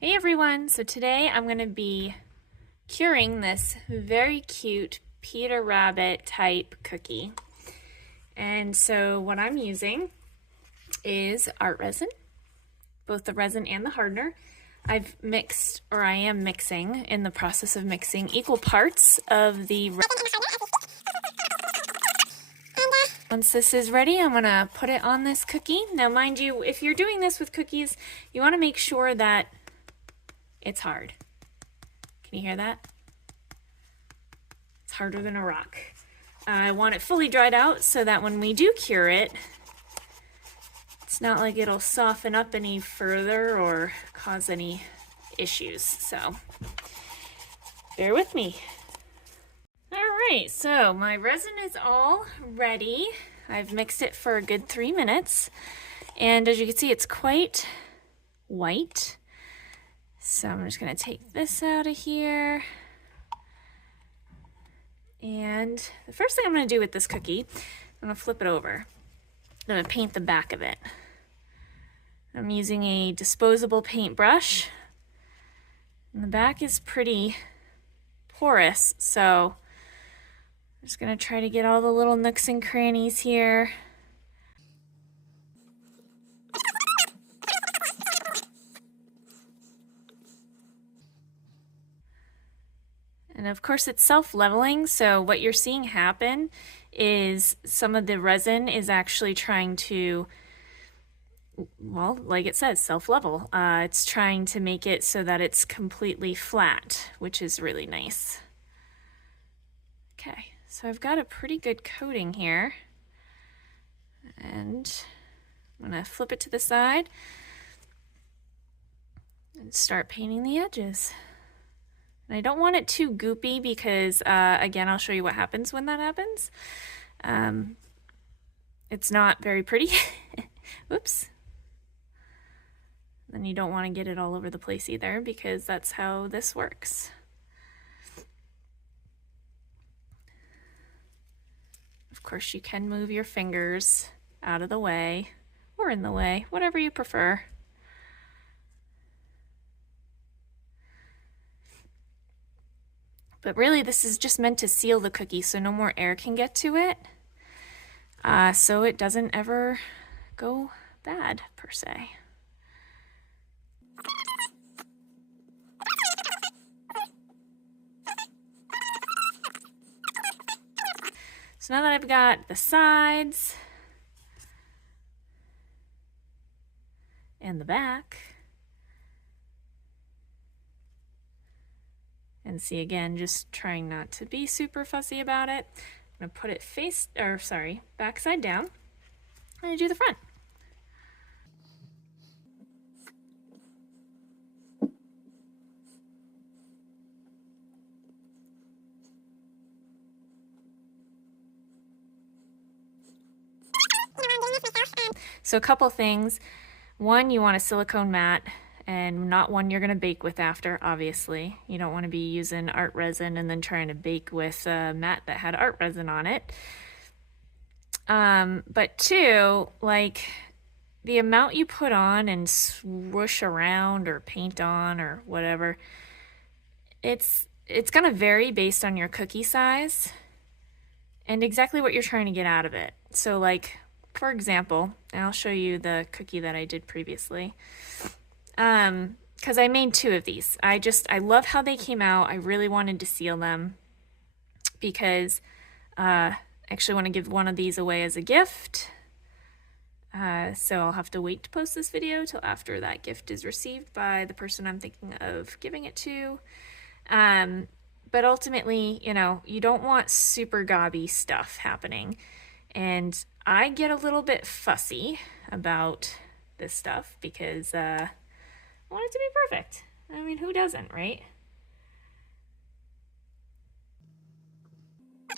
Hey everyone, so today I'm going to be curing this very cute Peter Rabbit type cookie. And so what I'm using is art resin, both the resin and the hardener. I am mixing, in the process of mixing, equal parts of the resin. Once this is ready, I'm going to put it on this cookie. Now mind you, if you're doing this with cookies, you want to make sure that it's hard. Can you hear that? It's harder than a rock. I want it fully dried out so that when we do cure it, it's not like it'll soften up any further or cause any issues. So bear with me. All right, so my resin is all ready. I've mixed it for a good 3 minutes. And as you can see, it's quite white. So I'm just going to take this out of here. And the first thing I'm going to do with this cookie, I'm going to flip it over. I'm going to paint the back of it. I'm using a disposable paintbrush. And the back is pretty porous, so I'm just going to try to get all the little nooks and crannies here. And of course it's self-leveling, so what you're seeing happen is some of the resin is actually trying to, well, like it says, self-level. It's trying to make it so that it's completely flat, which is really nice. Okay, so I've got a pretty good coating here. And I'm gonna flip it to the side and start painting the edges. And I don't want it too goopy because, again, I'll show you what happens when that happens. It's not very pretty. Whoops. Then you don't want to get it all over the place either because that's how this works. Of course, you can move your fingers out of the way or in the way, whatever you prefer. But really, this is just meant to seal the cookie so no more air can get to it, so it doesn't ever go bad, per se. So now that I've got the sides and the back, and see, again, just trying not to be super fussy about it. I'm gonna put it backside down, and I do the front. So a couple things. One, you want a silicone mat, and not one you're going to bake with after, obviously. You don't want to be using art resin and then trying to bake with a mat that had art resin on it. But two, like the amount you put on and swoosh around or paint on or whatever, it's going to vary based on your cookie size and exactly what you're trying to get out of it. So like, for example, and I'll show you the cookie that I did previously. Because I made 2 of these. I love how they came out. I really wanted to seal them because I actually want to give one of these away as a gift. So I'll have to wait to post this video till after that gift is received by the person I'm thinking of giving it to. But ultimately, you know, you don't want super gobby stuff happening. And I get a little bit fussy about this stuff because I want it to be perfect. I mean, who doesn't, right? I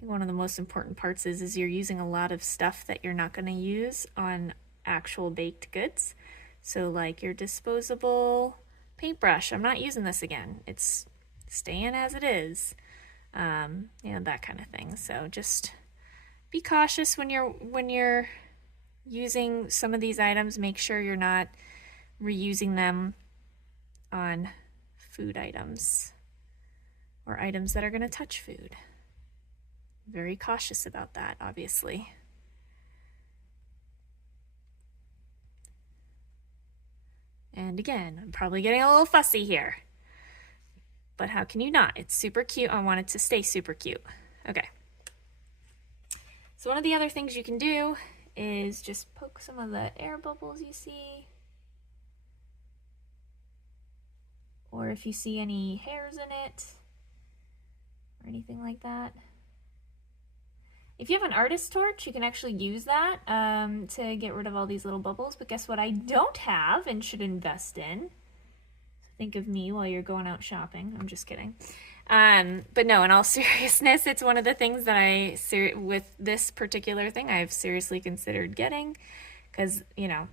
think one of the most important parts is you're using a lot of stuff that you're not going to use on actual baked goods. So like your disposable paintbrush, I'm not using this again. It's staying as it is. You know, that kind of thing. So just be cautious when you're using some of these items. Make sure you're not reusing them on food items or items that are going to touch food. Very cautious about that, obviously. And again, I'm probably getting a little fussy here, but how can you not? It's super cute. I want it to stay super cute. Okay. So one of the other things you can do is just poke some of the air bubbles you see. Or if you see any hairs in it or anything like that. If you have an artist torch, you can actually use that to get rid of all these little bubbles. But guess what I don't have and should invest in? So think of me while you're going out shopping. I'm just kidding. But no, in all seriousness, it's one of the things that with this particular thing, I've seriously considered getting. Because, you know,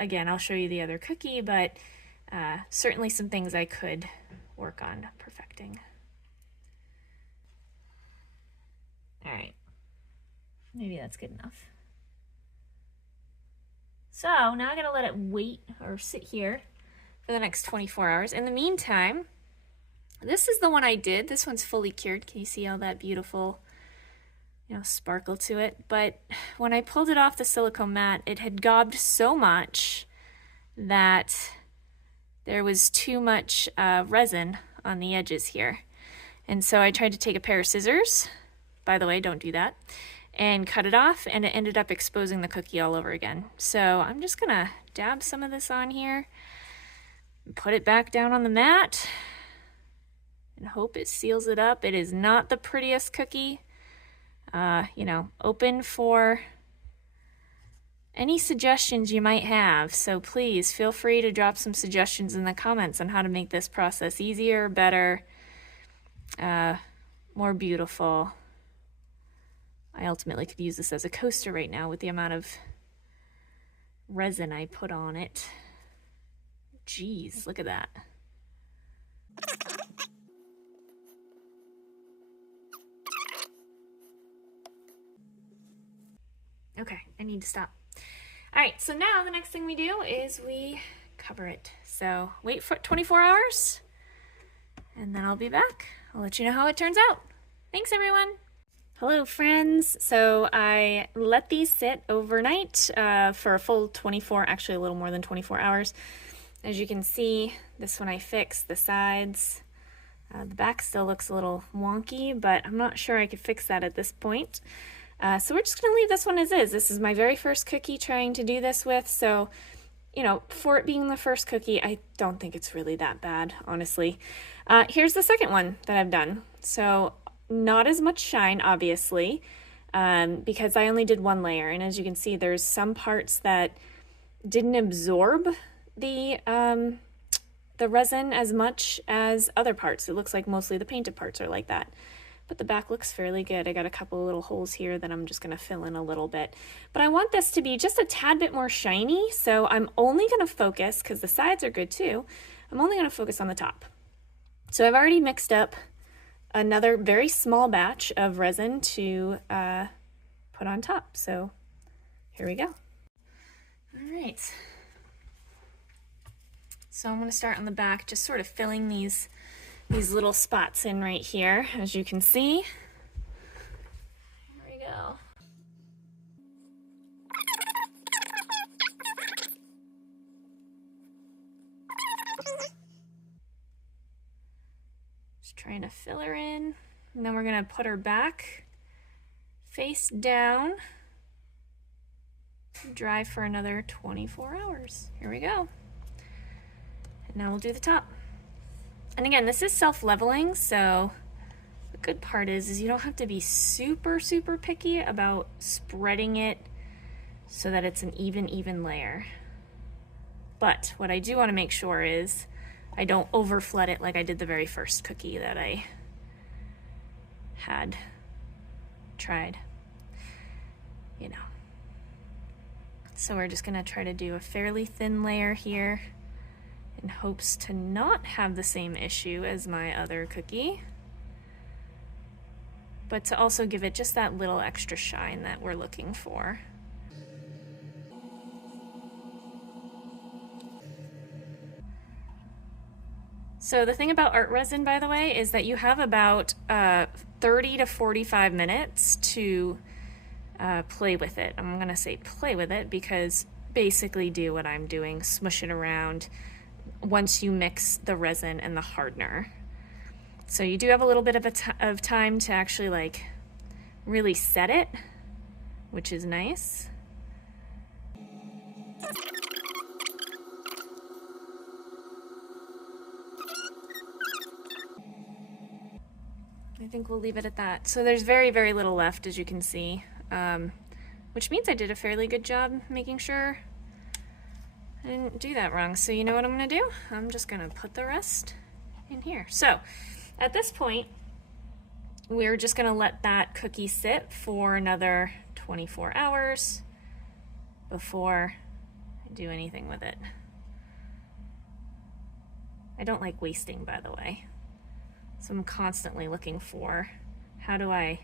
again, I'll show you the other cookie, but certainly some things I could work on perfecting. All right. Maybe that's good enough. So now I gotta let it wait or sit here for the next 24 hours. In the meantime, this is the one I did. This one's fully cured. Can you see all that beautiful, you know, sparkle to it? But when I pulled it off the silicone mat, it had gobbed so much that there was too much resin on the edges here. And so I tried to take a pair of scissors. By the way, don't do that. And cut it off, and it ended up exposing the cookie all over again. So I'm just gonna dab some of this on here, and put it back down on the mat, and hope it seals it up. It is not the prettiest cookie. You know, open for any suggestions you might have. So please feel free to drop some suggestions in the comments on how to make this process easier, better, more beautiful. I ultimately could use this as a coaster right now with the amount of resin I put on it. Jeez, look at that. Okay, I need to stop. All right, so now the next thing we do is we cover it. So wait for 24 hours, and then I'll be back. I'll let you know how it turns out. Thanks, everyone. Hello friends, so I let these sit overnight for a full 24, actually a little more than 24 hours. As you can see, this one I fixed the sides. The back still looks a little wonky, but I'm not sure I could fix that at this point. So we're just gonna leave this one as is. This is my very first cookie trying to do this with, so you know, for it being the first cookie, I don't think it's really that bad, honestly. Here's the second one that I've done. So not as much shine, obviously, because I only did one layer. And as you can see, there's some parts that didn't absorb the resin as much as other parts. It looks like mostly the painted parts are like that. But the back looks fairly good. I got a couple of little holes here that I'm just going to fill in a little bit. But I want this to be just a tad bit more shiny, so I'm only going to focus, because the sides are good too, I'm only going to focus on the top. So I've already mixed up another very small batch of resin to put on top. So here we go. All right. So I'm going to start on the back, just sort of filling these little spots in right here, as you can see. Here we go. Trying to fill her in, and then we're going to put her back face down, dry for another 24 hours. Here we go. And now we'll do the top. And again, this is self-leveling, so the good part is you don't have to be super picky about spreading it so that it's an even layer. But what I do want to make sure is I don't over flood it like I did the very first cookie that I had tried, you know. So we're just gonna try to do a fairly thin layer here in hopes to not have the same issue as my other cookie. but to also give it just that little extra shine that we're looking for. So the thing about art resin, by the way, is that you have about 30 to 45 minutes to play with it. I'm gonna say play with it because basically do what I'm doing, smush it around once you mix the resin and the hardener. So you do have a little bit of time to actually like really set it, which is nice. I think we'll leave it at that. So there's very, very little left, as you can see, which means I did a fairly good job making sure I didn't do that wrong. So you know what I'm gonna do? I'm just gonna put the rest in here. So at this point, we're just gonna let that cookie sit for another 24 hours before I do anything with it. I don't like wasting, by the way. So I'm constantly looking for how do I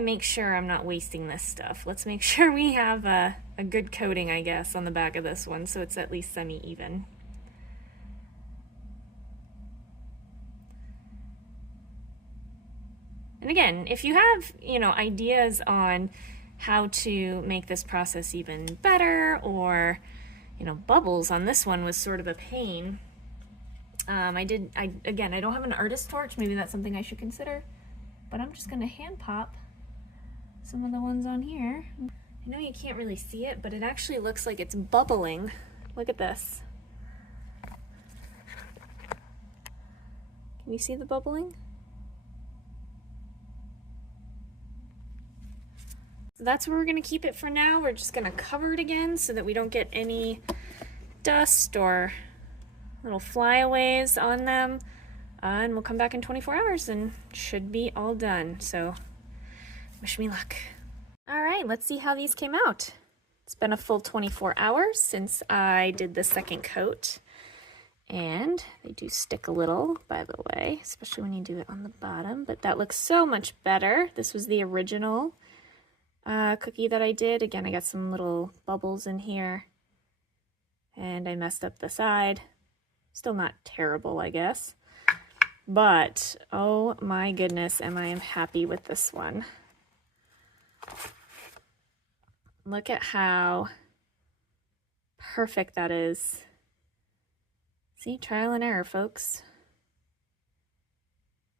make sure I'm not wasting this stuff? Let's make sure we have a good coating, I guess, on the back of this one so it's at least semi-even. And again, if you have, ideas on how to make this process even better, or, bubbles on this one was sort of a pain. I don't have an artist torch. Maybe that's something I should consider, but I'm just gonna hand pop some of the ones on here. I know you can't really see it, but it actually looks like it's bubbling. Look at this. Can you see the bubbling? So that's where we're gonna keep it for now. We're just gonna cover it again so that we don't get any dust or little flyaways on them, and we'll come back in 24 hours and should be all done. So wish me luck. All right, let's see how these came out. It's been a full 24 hours since I did the second coat, and they do stick a little, by the way, especially when you do it on the bottom, but that looks so much better. This was the original cookie that I did. Again, I got some little bubbles in here, and I messed up the side. Still not terrible, I guess. But, oh my goodness, am I happy with this one. Look at how perfect that is. See, trial and error, folks.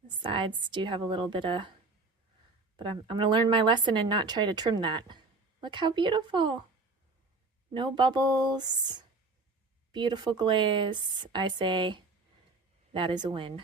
The sides do have a little bit of, but I'm gonna learn my lesson and not try to trim that. Look how beautiful. No bubbles. Beautiful glaze. I say that is a win.